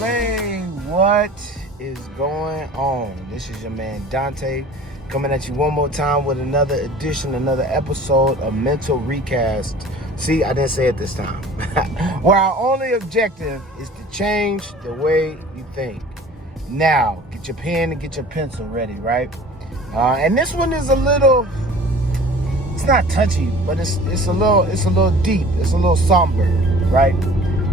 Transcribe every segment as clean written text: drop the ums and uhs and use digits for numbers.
Lane, what is going on? This is your man Dante coming at you one more time with another edition, another episode of Mental Recast. See, I didn't say it this time. Where our only objective is to change the way you think. Now, get your pen and get your pencil ready, right? And this one is a little, it's not touchy, but it's a little deep. It's a little somber, right?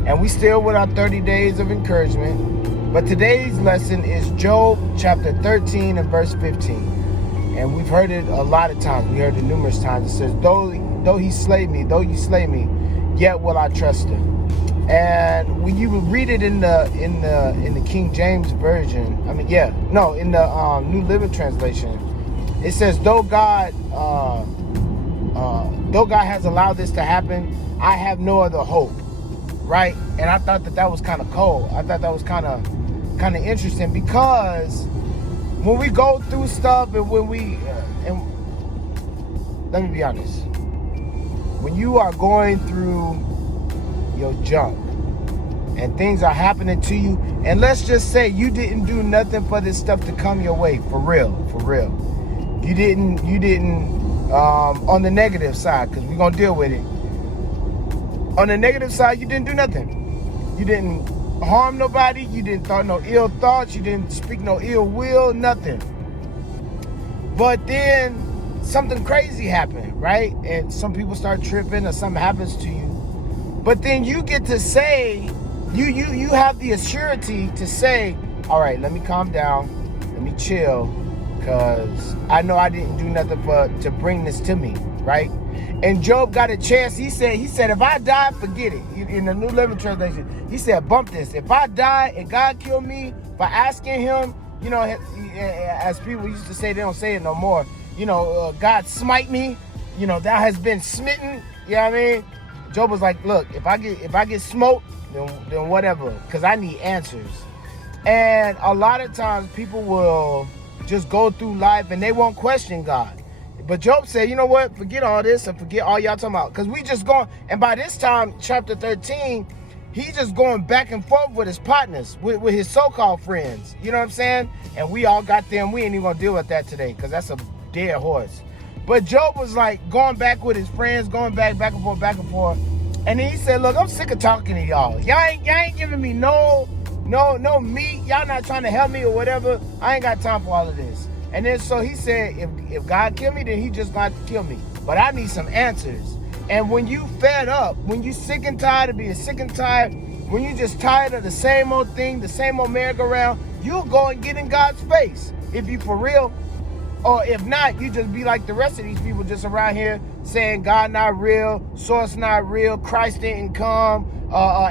And we still with our 30 days of encouragement. But today's lesson is Job chapter 13 and verse 15. And we've heard it a lot of times. We heard it numerous times. It says, though you slay me, yet will I trust him. And when you read it in the King James version, in the New Living Translation, it says, though God has allowed this to happen, I have no other hope. Right? And I thought that was kind of cold. I thought that was kind of interesting, because when we go through stuff and when we and let me be honest, when you are going through your junk and things are happening to you, and let's just say you didn't do nothing for this stuff to come your way, for real, you didn't on the negative side, because we're gonna deal with it. On the negative side, you didn't do nothing. You didn't harm nobody. You didn't thought no ill thoughts. You didn't speak no ill will, nothing. But then something crazy happened, right? And some people start tripping or something happens to you. But then you get to say, you have the assurity to say, all right, let me calm down. Let me chill, because I know I didn't do nothing to bring this to me, right? And Job got a chance. He said, if I die, forget it. In the New Living Translation, he said, bump this. If I die and God kill me for asking him, as people used to say, they don't say it no more, God smite me, thou has been smitten. You know what I mean? Job was like, look, if I get smoked, then whatever, because I need answers. And a lot of times people will just go through life and they won't question God. But Job said, you know what? Forget all this and forget all y'all talking about. Because we just going, and by this time, chapter 13, he's just going back and forth with his partners, with his so-called friends. You know what I'm saying? And we all got them. We ain't even going to deal with that today, because that's a dead horse. But Job was like going back with his friends, going back and forth. And then he said, look, I'm sick of talking to y'all. Y'all ain't giving me no meat. Y'all not trying to help me or whatever. I ain't got time for all of this. And then so he said, if God kill me, then he just going to kill me. But I need some answers. And when you fed up, when you sick and tired of being sick and tired, when you just tired of the same old thing, the same old merry-go-round, you'll go and get in God's face if you for real. Or if not, you just be like the rest of these people just around here saying God not real, source not real, Christ didn't come,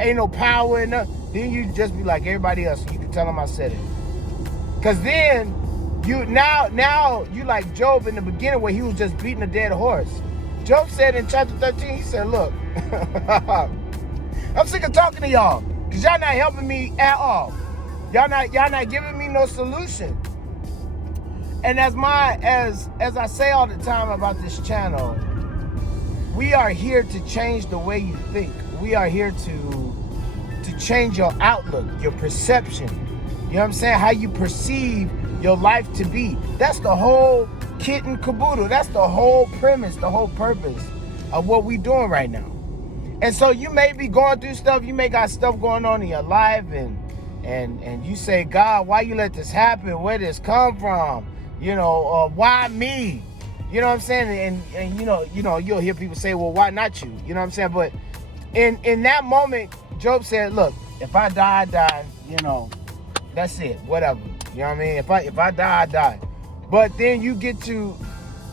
ain't no power in it. Then you just be like everybody else. You can tell them I said it. Because then, you now you like Job in the beginning, where he was just beating a dead horse. Job said in chapter 13, he said, look, I'm sick of talking to y'all, because y'all not helping me at all. Y'all not giving me no solution. And as I say all the time about this channel, we are here to change the way you think. We are here to change your outlook, your perception. You know what I'm saying? How you perceive your life to be. That's the whole kit and caboodle. That's the whole premise, the whole purpose of what we doing right now. And so you may be going through stuff. You may got stuff going on in your life, and you say, God, why you let this happen? Where did this come from? Why me? You know what I'm saying? And you'll hear people say, well, why not you? You know what I'm saying? But in that moment, Job said, look, if I die, I die. That's it. Whatever. You know what I mean? If I die, I die. But then you get to,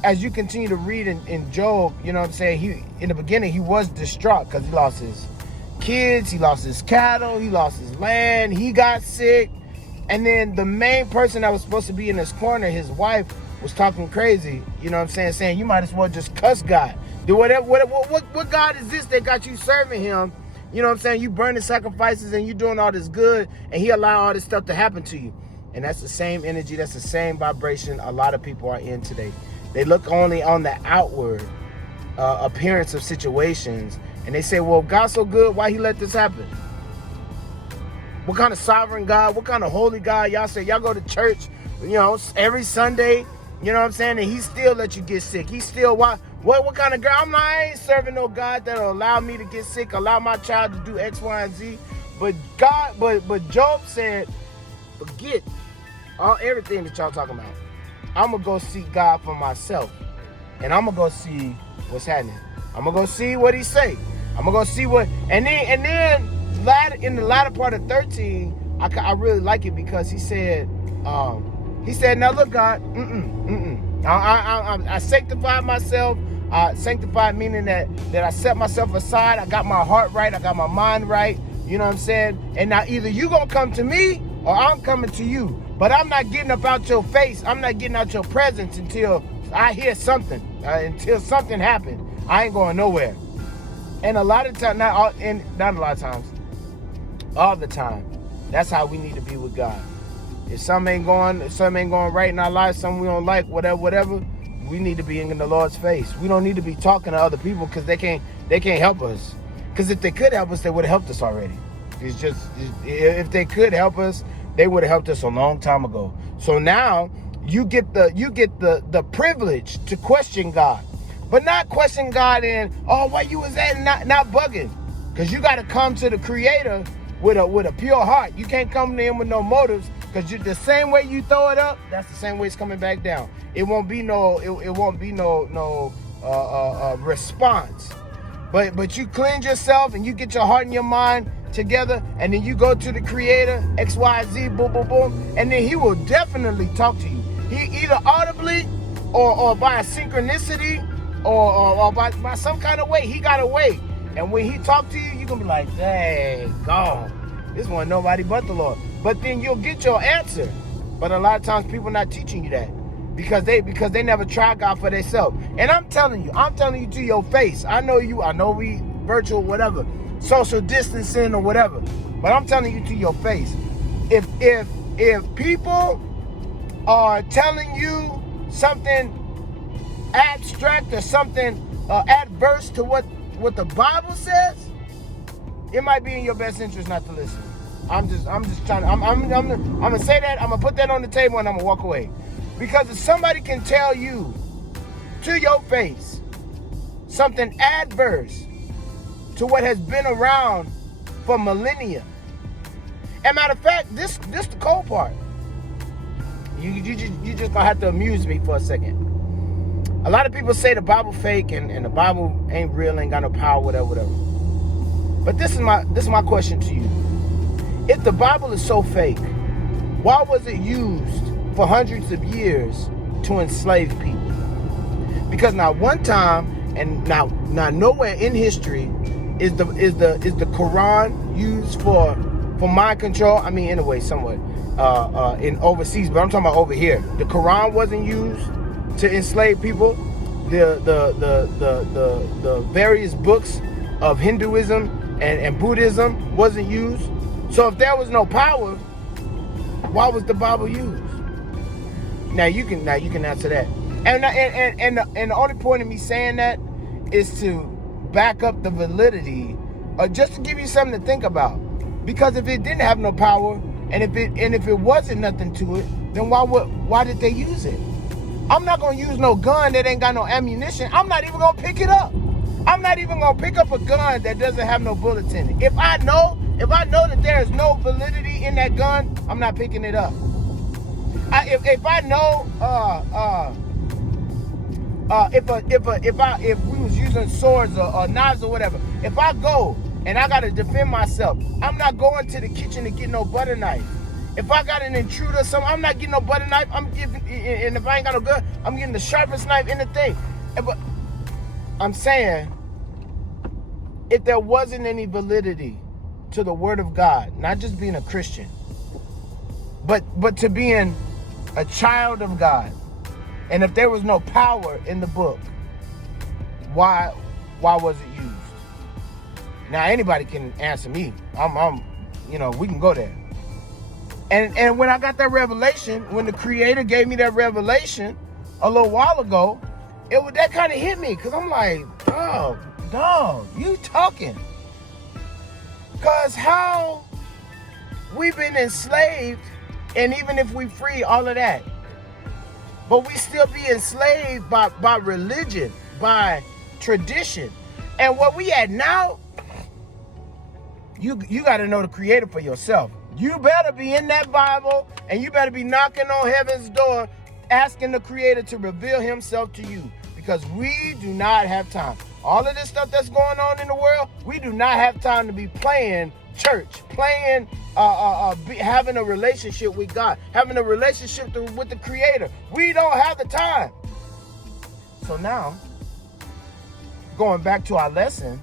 as you continue to read in Job, you know what I'm saying? In the beginning, he was distraught because he lost his kids, he lost his cattle, he lost his land, he got sick. And then the main person that was supposed to be in his corner, his wife, was talking crazy. You know what I'm saying? You might as well just cuss God. Do whatever. What God is this that got you serving him? You know what I'm saying? You burning sacrifices and you doing all this good, and he allow all this stuff to happen to you. And that's the same energy, that's the same vibration a lot of people are in today. They look only on the outward appearance of situations, and they say, well, God's so good, why he let this happen? What kind of sovereign God? What kind of holy God? Y'all say y'all go to church, every Sunday, you know what I'm saying? And he still let you get sick. He still, what kind of God? I ain't serving no God that'll allow me to get sick, allow my child to do X, Y, and Z. But Job said, forget everything that y'all talking about. I'm going to go seek God for myself. And I'm going to go see what's happening. I'm going to go see what he say. I'm going to go see what, and then in the latter part of 13, I really like it because he said, now look, God, I sanctified myself. Sanctified meaning that I set myself aside. I got my heart right. I got my mind right. You know what I'm saying? And now either you gonna come to me or I'm coming to you. But I'm not getting up out your face. I'm not getting out your presence until I hear something. Until something happens. I ain't going nowhere. And a lot of times, not a lot of times, all the time, that's how we need to be with God. If something ain't going right in our life, something we don't like, whatever, we need to be in the Lord's face. We don't need to be talking to other people because they can't help us. Because if they could help us, they would have helped us already. It's just, if they could help us, they would have helped us a long time ago. So now you get the privilege to question God, but not question God in, where you was at, and not bugging, because you got to come to the Creator with a pure heart. You can't come to him with no motives, because the same way you throw it up, that's the same way it's coming back down. It won't be no response. But you cleanse yourself and you get your heart and your mind together, and then you go to the Creator, X, Y, Z, boom, boom, boom, and then he will definitely talk to you. He either audibly or by a synchronicity or by some kind of way. He got a way. And when he talk to you, you're going to be like, dang, God, this wasn't nobody but the Lord. But then you'll get your answer. But a lot of times people not teaching you that because they never try God for themselves. And I'm telling you to your face. I know we virtual, whatever, social distancing or whatever. But I'm telling you to your face. If people are telling you something abstract or something adverse to what the Bible says, it might be in your best interest not to listen. I'm just trying. I'm gonna say that. I'm gonna put that on the table and I'm gonna walk away. Because if somebody can tell you to your face something adverse to what has been around for millennia, and matter of fact, this the cold part. You just gonna have to amuse me for a second. A lot of people say the Bible fake and the Bible ain't real, ain't got no power, whatever. But this is my question to you. If the Bible is so fake, why was it used for hundreds of years to enslave people? Because not one time and now nowhere in history is the Quran used for mind control. I mean, in a way, somewhat in overseas, but I'm talking about over here. The Quran wasn't used to enslave people. The various books of Hinduism and Buddhism wasn't used. So if there was no power, why was the Bible used? Now you can answer that. And the only point of me saying that is to back up the validity, or just to give you something to think about. Because if it didn't have no power, and if it wasn't nothing to it, then why did they use it? I'm not gonna use no gun that ain't got no ammunition. I'm not even gonna pick it up. I'm not even gonna pick up a gun that doesn't have no bullets in it. If I know that there is no validity in that gun, I'm not picking it up. If I know if we was using swords or knives or whatever, if I go and I gotta defend myself, I'm not going to the kitchen to get no butter knife. If I got an intruder or something, I'm not getting no butter knife. And if I ain't got no gun, I'm getting the sharpest knife in the thing. But I'm saying, if there wasn't any validity to the Word of God, not just being a Christian, but to being a child of God, and if there was no power in the book, why was it used? Now anybody can answer me. We can go there. And when I got that revelation, when the Creator gave me that revelation a little while ago, that kind of hit me, because I'm like, dog, you talking. Because how we we've been enslaved, and even if we free, all of that, but we still be enslaved by religion, by tradition. And what we at now, you got to know the Creator for yourself. You better be in that Bible, and you better be knocking on heaven's door, asking the Creator to reveal himself to you, because we do not have time. All of this stuff that's going on in the world, we do not have time to be playing church, playing, having a relationship with God, having a relationship with the Creator. We don't have the time. So now, going back to our lesson,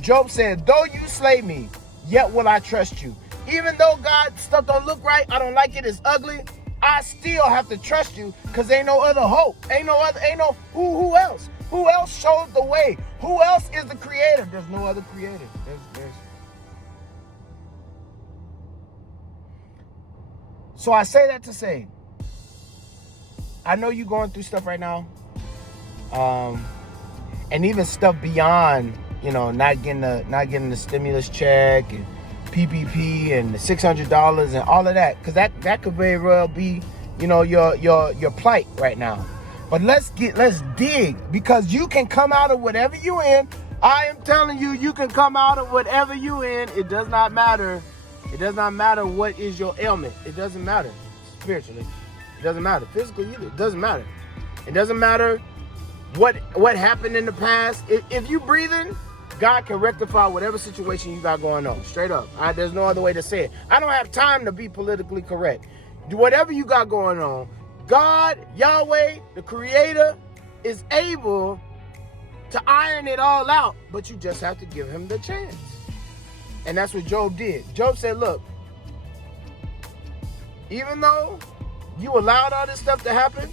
Job said, though you slay me, yet will I trust you. Even though God, stuff don't look right, I don't like it, it's ugly, I still have to trust you, because ain't no other hope. Ain't no who else? Who else showed the way? Who else is the Creator? There's no other Creator. So I say that to say, I know you're going through stuff right now. And even stuff beyond, not getting the stimulus check and PPP and the $600 and all of that, because that could very well be, your plight right now. But let's dig, because you can come out of whatever you in. I am telling you, you can come out of whatever you in. It does not matter. It does not matter what is your ailment. It doesn't matter spiritually. It doesn't matter physically either. It doesn't matter. It doesn't matter what happened in the past. If you breathing, God can rectify whatever situation you got going on. Straight up. There's no other way to say it. I don't have time to be politically correct. Do whatever you got going on. God, Yahweh, the Creator, is able to iron it all out, but you just have to give him the chance. And that's what Job did. Job said, look, even though you allowed all this stuff to happen,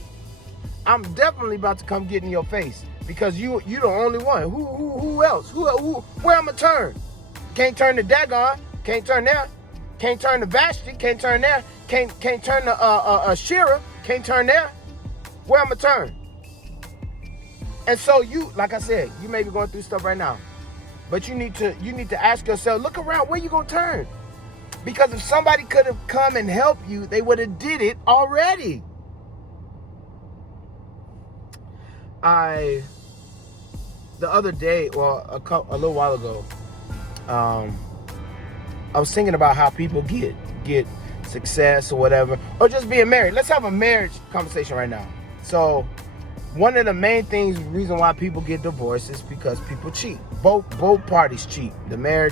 I'm definitely about to come get in your face, because you the only one. Who else? Where I'ma turn? Can't turn to Dagon. Can't turn there. Can't turn to Vashti. Can't turn there. Can't turn to Shira. Can't turn there. Where I'ma turn? And so you, like I said, you may be going through stuff right now, but you need to ask yourself, look around, where you gonna turn? Because if somebody could have come and helped you, they would have did it already. The other day, well, a little while ago, I was thinking about how people get success or whatever, or just being married. Let's have a marriage conversation right now. So one of the main reason why people get divorced is because people cheat. Both parties cheat, the man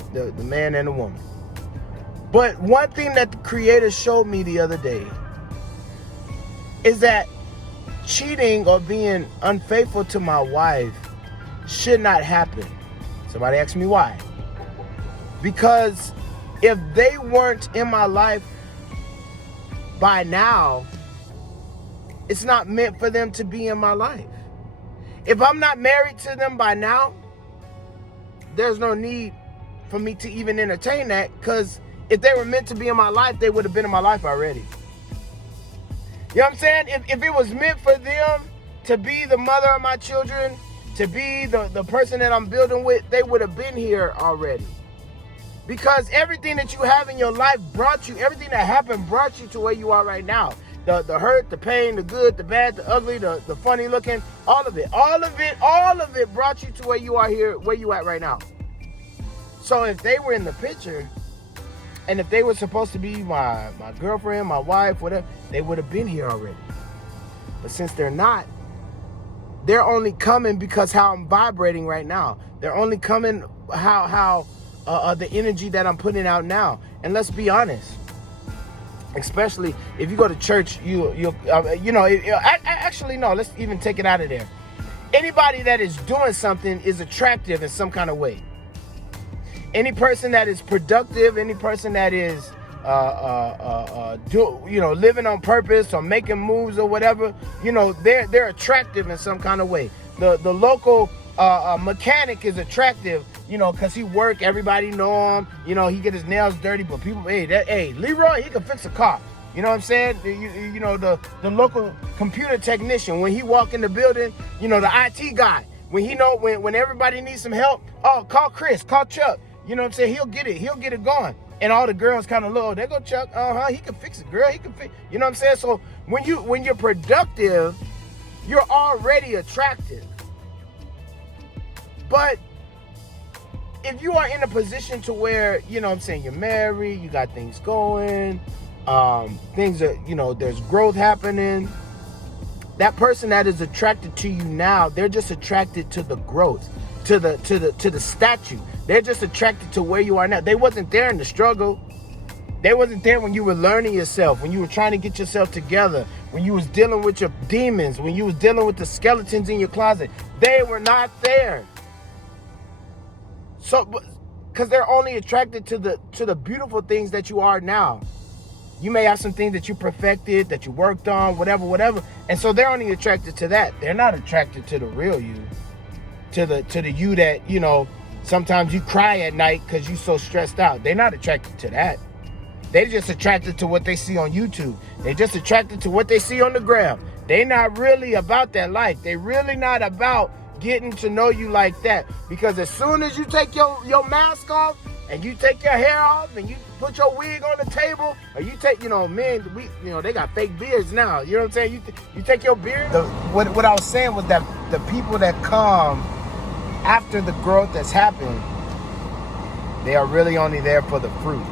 and the woman. But one thing that the Creator showed me the other day is that cheating or being unfaithful to my wife should not happen. Somebody asked me why. Because if they weren't in my life by now, it's not meant for them to be in my life. If I'm not married to them by now, there's no need for me to even entertain that, because if they were meant to be in my life, they would have been in my life already. You know what I'm saying? If it was meant for them to be the mother of my children, to be the person that I'm building with, they would have been here already. Because everything that you have in your life everything that happened brought you to where you are right now. The hurt, the pain, the good, the bad, the ugly, the funny looking, all of it brought you to where you are here, where you at right now. So if they were in the picture, and if they were supposed to be my girlfriend, my wife, whatever, they would have been here already. But since they're not, they're only coming because how I'm vibrating right now. They're only coming how the energy that I'm putting out now. And let's be honest, especially if you go to church, actually no, let's even take it out of there. Anybody that is doing something is attractive in some kind of way. Any person that is productive, any person that is living on purpose or making moves or whatever, they're attractive in some kind of way. The local mechanic is attractive, because he work, everybody know him, he get his nails dirty, but people, Leroy, he can fix a car. You know what I'm saying? The local computer technician, when he walk in the building, the IT guy, when everybody needs some help, call Chris, call Chuck. You know what I'm saying? He'll get it going. And all the girls kind of look, they go, Chuck, he can fix it, girl, he can fix. You know what I'm saying? So when you're productive, you're already attractive. But if you are in a position to where, you know what I'm saying, you're married, you got things going, things are, you know, there's growth happening, that person that is attracted to you now, they're just attracted to the growth, to the statue. They're just attracted to where you are now. They wasn't there in the struggle. They wasn't there when you were learning yourself, when you were trying to get yourself together, when you was dealing with your demons, when you was dealing with the skeletons in your closet. They were not there. So, because they're only attracted to the beautiful things that you are now. You may have some things that you perfected, that you worked on, whatever. And so they're only attracted to that. They're not attracted to the real you, to the you that, you know, sometimes you cry at night because you're so stressed out. They're not attracted to that. They're just attracted to what they see on YouTube. They're just attracted to what they see on the gram. They're not really about that life. They're really not about getting to know you like that. Because as soon as you take your mask off and you take your hair off and you put your wig on the table, or you take, you know, men, they got fake beards now. You know what I'm saying? You take your beard. What I was saying was that the people that come after the growth that's happened, they are really only there for the fruit.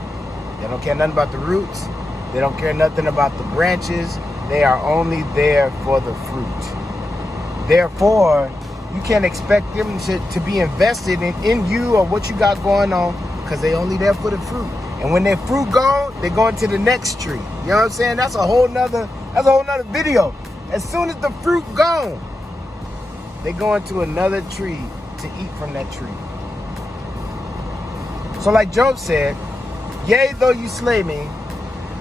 They don't care nothing about the roots. They don't care nothing about the branches. They are only there for the fruit. Therefore, you can't expect them to be invested in you or what you got going on, because they only there for the fruit. And when their fruit gone, they go into the next tree. You know what I'm saying? That's a whole nother video. As soon as the fruit gone, they go into another tree to eat from that tree. So like Job said, yea, though you slay me,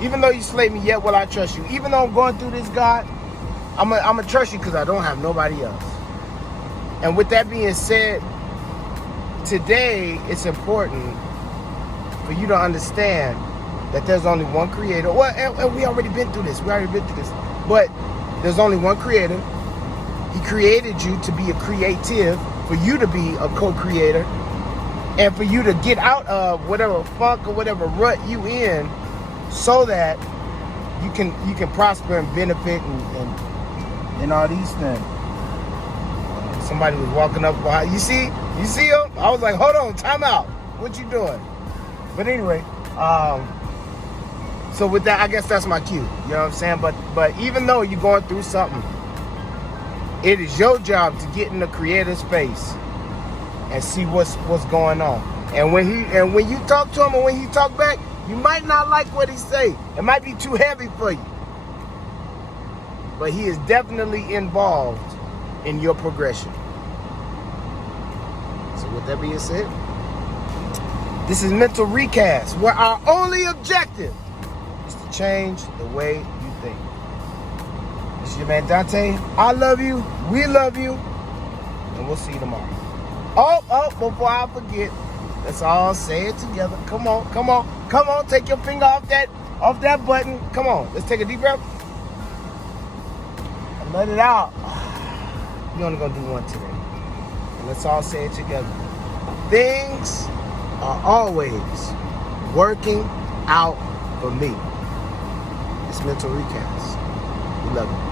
even though you slay me, yet will I trust you. Even though I'm going through this, God, I'm gonna trust you because I don't have nobody else. And with that being said, today it's important for you to understand that there's only one creator. Well, and we already been through this. But there's only one creator. He created you to be a creative, for you to be a co-creator, and for you to get out of whatever funk or whatever rut you in, so that you can prosper and benefit and all these things. Somebody was walking up behind. You see him? I was like, hold on, time out. What you doing? But anyway, so with that, I guess that's my cue. You know what I'm saying? But even though you're going through something, it is your job to get in the creator's space and see what's going on. And when you talk to him, and when he talk back, you might not like what he say. It might be too heavy for you. But he is definitely involved in your progression. So with that being said, this is Mental Recast, where our only objective is to change the way you think. This is your man Dante. I love you. We love you. And we'll see you tomorrow. Oh, before I forget, let's all say it together. Come on. Take your finger off that button. Come on. Let's take a deep breath. And let it out. You're only going to do one today. And let's all say it together. Things are always working out for me. It's Mental Recast. We love you.